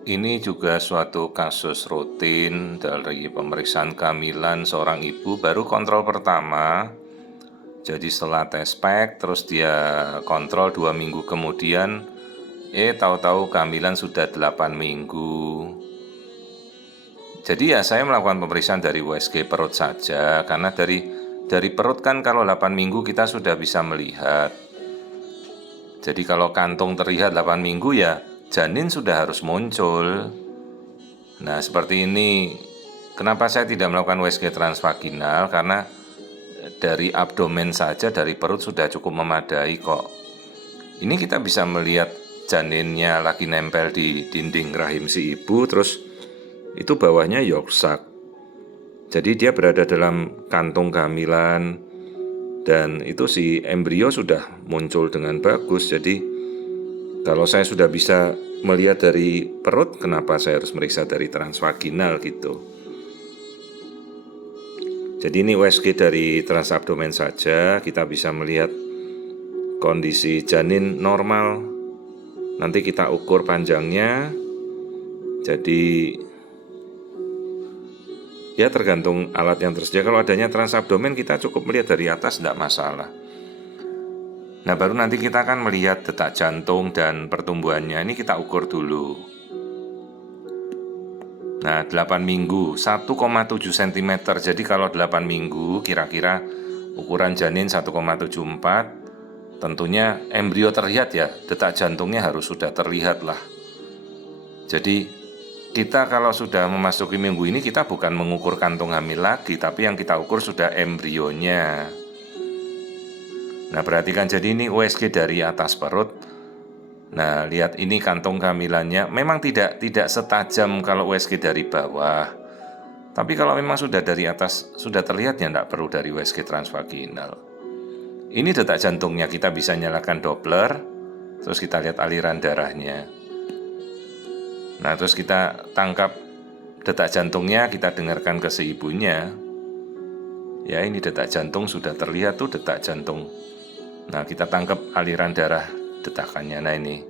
Ini juga suatu kasus rutin dari pemeriksaan kehamilan seorang ibu, baru kontrol pertama. Jadi setelah tes pack, terus dia kontrol 2 minggu kemudian, tahu-tahu kehamilan sudah 8 minggu. Jadi ya saya melakukan pemeriksaan dari USG perut saja, karena dari perut kan kalau 8 minggu kita sudah bisa melihat. Jadi kalau kantung terlihat 8 minggu ya janin sudah harus muncul. Nah seperti ini, kenapa saya tidak melakukan USG transvaginal? Karena dari abdomen saja, dari perut sudah cukup memadai kok. Ini kita bisa melihat janinnya lagi nempel di dinding rahim si ibu, terus itu bawahnya yolk sac. Jadi dia berada dalam kantung kehamilan, dan itu si embrio sudah muncul dengan bagus. Jadi kalau saya sudah bisa melihat dari perut, kenapa saya harus meriksa dari transvaginal gitu. Jadi ini USG dari transabdomen saja, kita bisa melihat kondisi janin normal. Nanti kita ukur panjangnya. Jadi ya tergantung alat yang tersedia. Kalau adanya transabdomen kita cukup melihat dari atas, tidak masalah. Nah baru nanti kita akan melihat detak jantung dan pertumbuhannya. Ini kita ukur dulu. Nah 8 minggu 1,7 cm. Jadi kalau 8 minggu kira-kira ukuran janin 1,74. Tentunya embrio terlihat ya, detak jantungnya harus sudah terlihat lah. Jadi kita kalau sudah memasuki minggu ini, kita bukan mengukur kantung hamil lagi, tapi yang kita ukur sudah embrionya. Nah perhatikan, jadi ini USG dari atas perut. Nah lihat ini kantung kehamilannya, memang tidak setajam kalau USG dari bawah. Tapi kalau memang sudah dari atas sudah terlihat ya tidak perlu dari USG transvaginal. Ini detak jantungnya, kita bisa nyalakan Doppler, terus kita lihat aliran darahnya. Nah terus kita tangkap detak jantungnya, kita dengarkan ke si ibunya. Ya ini detak jantung sudah terlihat tuh, detak jantung. Nah kita tangkap aliran darah detakannya. Nah ini,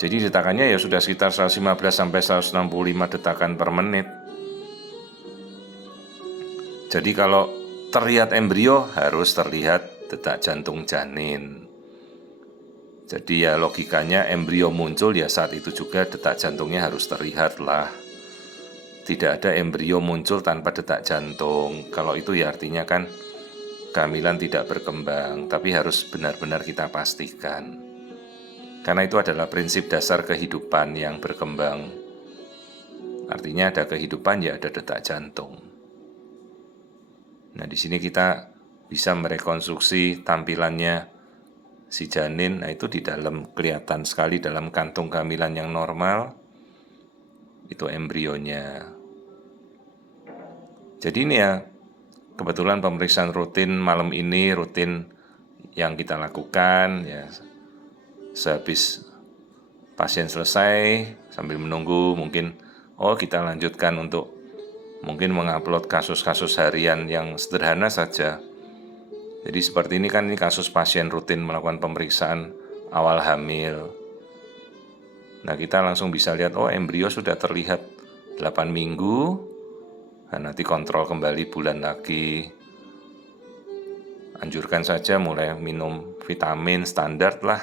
jadi detakannya ya sudah sekitar 115 sampai 165 detakan per menit. Jadi kalau terlihat embrio harus terlihat detak jantung janin. Jadi ya logikanya embrio muncul ya saat itu juga detak jantungnya harus terlihat lah. Tidak ada embrio muncul tanpa detak jantung. Kalau itu ya artinya kan kehamilan tidak berkembang, tapi harus benar-benar kita pastikan. Karena itu adalah prinsip dasar kehidupan yang berkembang. Artinya ada kehidupan ya ada detak jantung. Nah di sini kita bisa merekonstruksi tampilannya si janin. Nah itu di dalam kelihatan sekali, dalam kantung kehamilan yang normal itu embrionya. Jadi ini ya kebetulan pemeriksaan rutin malam ini, rutin yang kita lakukan ya. Sehabis pasien selesai, sambil menunggu mungkin kita lanjutkan untuk mungkin mengupload kasus-kasus harian yang sederhana saja. Jadi seperti ini kan, ini kasus pasien rutin melakukan pemeriksaan awal hamil. Nah kita langsung bisa lihat embrio sudah terlihat 8 minggu. Nah, nanti kontrol kembali bulan lagi. Anjurkan saja mulai minum vitamin standar lah.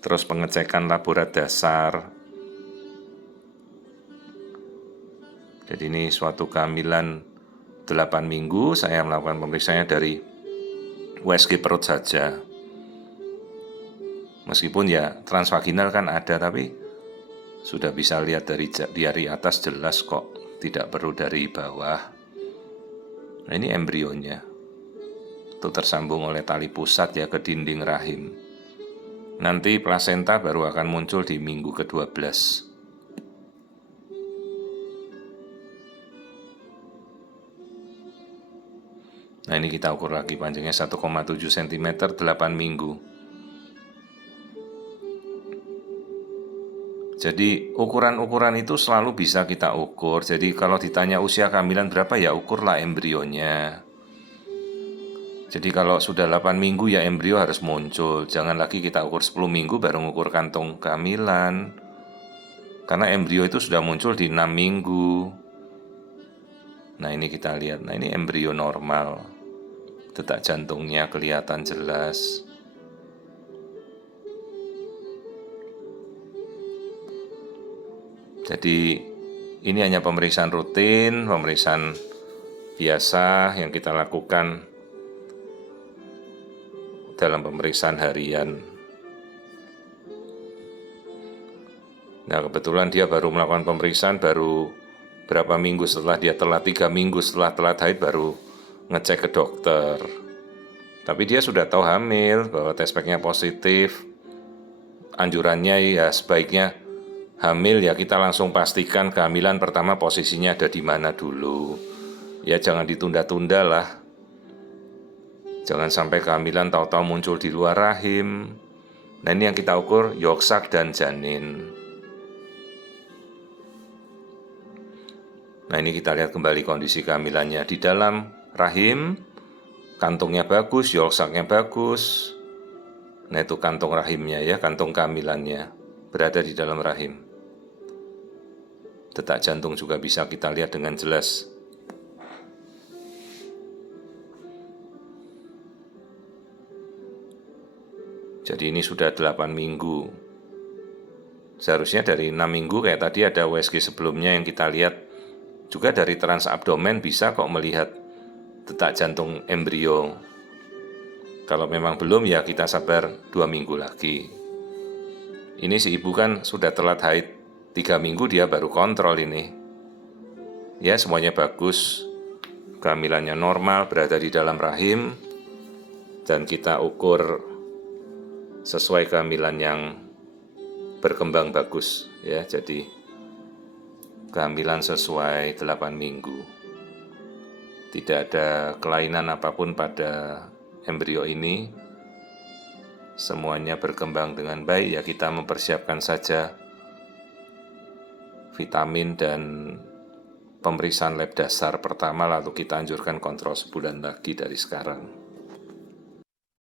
Terus pengecekan laborat dasar. Jadi ini suatu kehamilan 8 minggu, saya melakukan pemeriksaannya dari USG perut saja. Meskipun ya transvaginal kan ada, tapi sudah bisa lihat dari atas jelas kok, tidak perlu dari bawah. Nah ini embrionya, itu tersambung oleh tali pusat ya ke dinding rahim. Nanti plasenta baru akan muncul di minggu ke-12. Nah ini kita ukur lagi, panjangnya 1,7 cm 8 minggu. Jadi ukuran-ukuran itu selalu bisa kita ukur. Jadi kalau ditanya usia kehamilan berapa ya ukurlah embrionya. Jadi kalau sudah 8 minggu ya embrio harus muncul. Jangan lagi kita ukur 10 minggu baru mengukur kantung kehamilan. karena embrio itu sudah muncul di 6 minggu. Nah ini kita lihat, nah ini embrio normal, detak jantungnya kelihatan jelas. Jadi ini hanya pemeriksaan rutin, pemeriksaan biasa yang kita lakukan dalam pemeriksaan harian. Nah kebetulan dia baru melakukan pemeriksaan baru berapa minggu setelah dia telat, 3 minggu setelah telat haid baru ngecek ke dokter. Tapi dia sudah tahu hamil, bahwa test packnya positif. Anjurannya ya sebaiknya hamil ya kita langsung pastikan kehamilan pertama posisinya ada di mana dulu. Ya jangan ditunda-tunda lah. Jangan sampai kehamilan tahu-tahu muncul di luar rahim. Nah ini yang kita ukur yolk sac dan janin. Nah ini kita lihat kembali kondisi kehamilannya. Di dalam rahim, kantungnya bagus, yolk sacnya bagus. Nah itu kantung rahimnya ya, kantung kehamilannya berada di dalam rahim. Detak jantung juga bisa kita lihat dengan jelas. Jadi ini sudah 8 minggu. Seharusnya dari 6 minggu kayak tadi ada USG sebelumnya yang kita lihat. Juga dari transabdomen bisa kok melihat detak jantung embrio. Kalau memang belum ya kita sabar 2 minggu lagi. Ini si ibu kan sudah telat haid 3 minggu dia baru kontrol ini. Ya semuanya bagus. Kehamilannya normal, berada di dalam rahim. Dan kita ukur sesuai kehamilan yang berkembang bagus ya. Jadi kehamilan sesuai 8 minggu. Tidak ada kelainan apapun pada embrio ini. Semuanya berkembang dengan baik ya, kita mempersiapkan saja vitamin dan pemeriksaan lab dasar pertama, lalu kita anjurkan kontrol sebulan lagi dari sekarang.